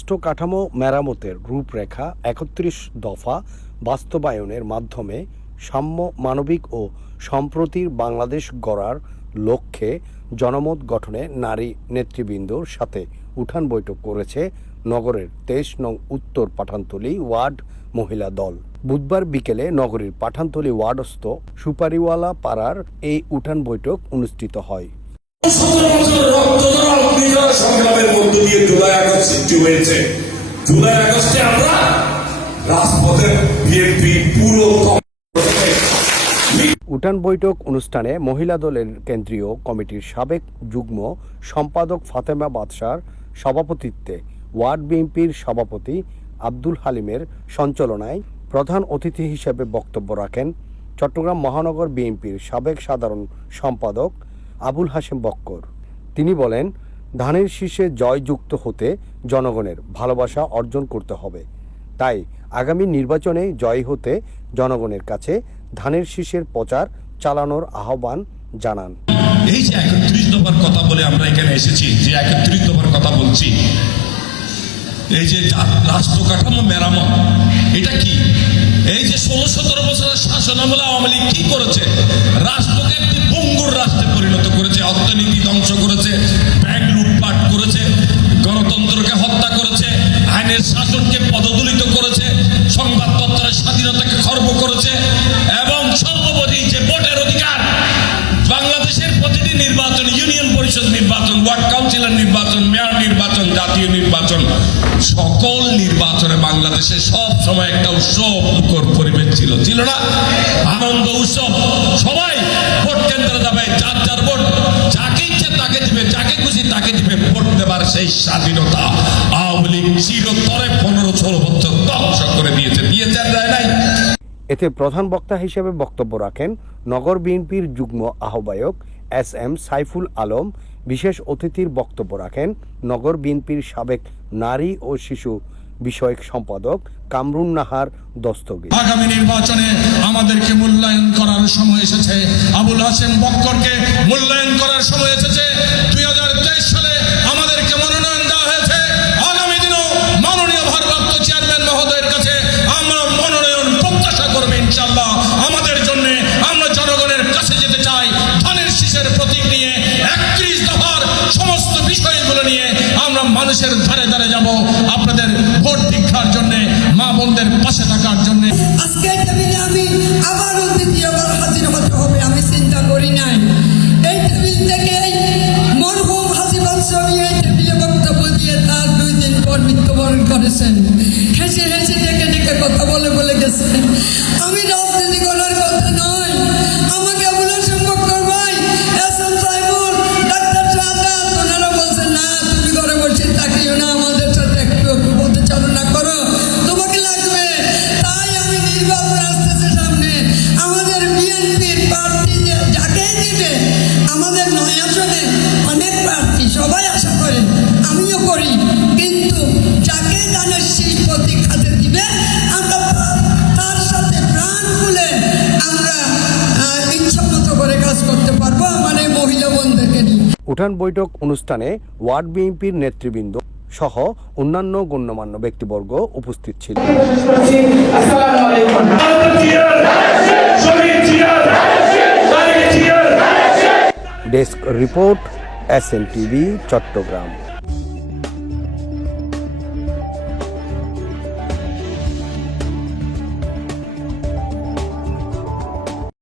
রাষ্ট্র কাঠামো মেরামতের রূপরেখা একত্রিশ দফা বাস্তবায়নের মাধ্যমে সাম্য মানবিক ও সম্প্রতির বাংলাদেশ গড়ার লক্ষ্যে জনমত গঠনে নারী নেতৃবৃন্দর সাথে উঠান বৈঠক করেছে নগরের তেইশ নং উত্তর পাঠানতলী ওয়ার্ড মহিলা দল। বুধবার বিকেলে নগরীর পাঠানতলী ওয়ার্ডস্থ সুপারিওয়ালা পাড়ার এই উঠান বৈঠক অনুষ্ঠিত হয়। বিজয় সংগ্রামের মধ্য দিয়ে জুলাই আগস্ট সৃষ্টি হয়েছে। জুলাই আগস্টে আমরা রাজপথে বিএনপি পুরো উঠান বৈঠক অনুষ্ঠানে মহিলা দলের কেন্দ্রীয় কমিটির সাবেক যুগ্ম সম্পাদক ফাতেমা বাদশার সভাপতিত্বে ওয়ার্ড বিএনপির সভাপতি আব্দুল হালিমের সঞ্চালনায় প্রধান অতিথি হিসেবে বক্তব্য রাখেন চট্টগ্রাম মহানগর বিএনপির সাবেক সাধারণ সম্পাদক আবুল হাশেম বক্কর। তিনি বলেন ধানের শীর্ষে জয়যুক্ত হতে জনগণের ভালোবাসা অর্জন করতে হবে। তাই আগামী নির্বাচনে জয় হতে জনগণের কাছে ধানের শীষের প্রচার চালানোর আহ্বান জানান। এই যে একত্রিশ দফার কথা বলে আমরা এখানে এসেছি, যে একত্রিশ দফার কথা বলছি, এই যে রাষ্ট্র কাঠামো মেরামত, এটা কি? এই যে ষোলো সতেরো বছরের শাসন আমলে আওয়ামী লীগ কি করেছে? নির্বাচন সকল নির্বাচনে বাংলাদেশে সব সময় একটা উৎসব মুখর পরিবেশ ছিল। ছিল না? আনন্দ উৎসব। সবাই ভোট কেন্দ্রে যাবে, যার যার ভোট, যাকে ইচ্ছে তাকে দিবে, যাকে খুশি তাকে দিবে, ভোট দেবার সেই স্বাধীনতা আওয়ামী লীগ চিরতরে পনেরো ষোলো বছর ধ্বংস করে দিয়েছে। দিয়েছে আর দেয় নাই। এতে প্রধান বক্তা হিসেবে বক্তব্য রাখেন নগর বিএনপির যুগ্ম আহ্বায়ক এস এম সাইফুল আলম বিশেষ অতিথির বক্তব্য রাখেন নগর বিএনপির সাবেক নারী ও শিশু বিষয়ক সম্পাদক কামরুন নাহার দস্তগীর। আগামী নির্বাচনে আমাদেরকে মূল্যায়ন করার সময় এসেছে। আবুল হাসেম বক্করকে মূল্যায়ন মানুষের ধারে ধারে যাব আপনাদের ভোট দীক্ষার জন্য, মা বোনদের পাশে থাকার জন্য। আজকে টেবিলে আমি আবারও দ্বিতীয়বার হাজির হতে হবে, আমি চিন্তা করি নাই। এই টেবিল থেকে মরহুম হাসিবাদ স্বামী এই টেবিলে বক্তব্য দিয়ে তার দুই দিন পর মৃত্যুবরণ করেছেন। আমাদের নয় আসনে অনেক প্রার্থী সবাই আশা করে আমিও করি। কিন্তু যাকে জানের সেই প্রতীক দিবে আমরা তার- সাথে প্রাণ খুলে আমরা ইচ্ছামতো করে কাজ করতে পারব আমার এই মহিলা বন্ধুকে নিয়ে। উঠান বৈঠক অনুষ্ঠানে ওয়ার্ড বিএনপির নেতৃবৃন্দ সহ অন্যান্য গণ্যমান্য ব্যক্তিবর্গ উপস্থিত ছিল desk report S TV Chattogram.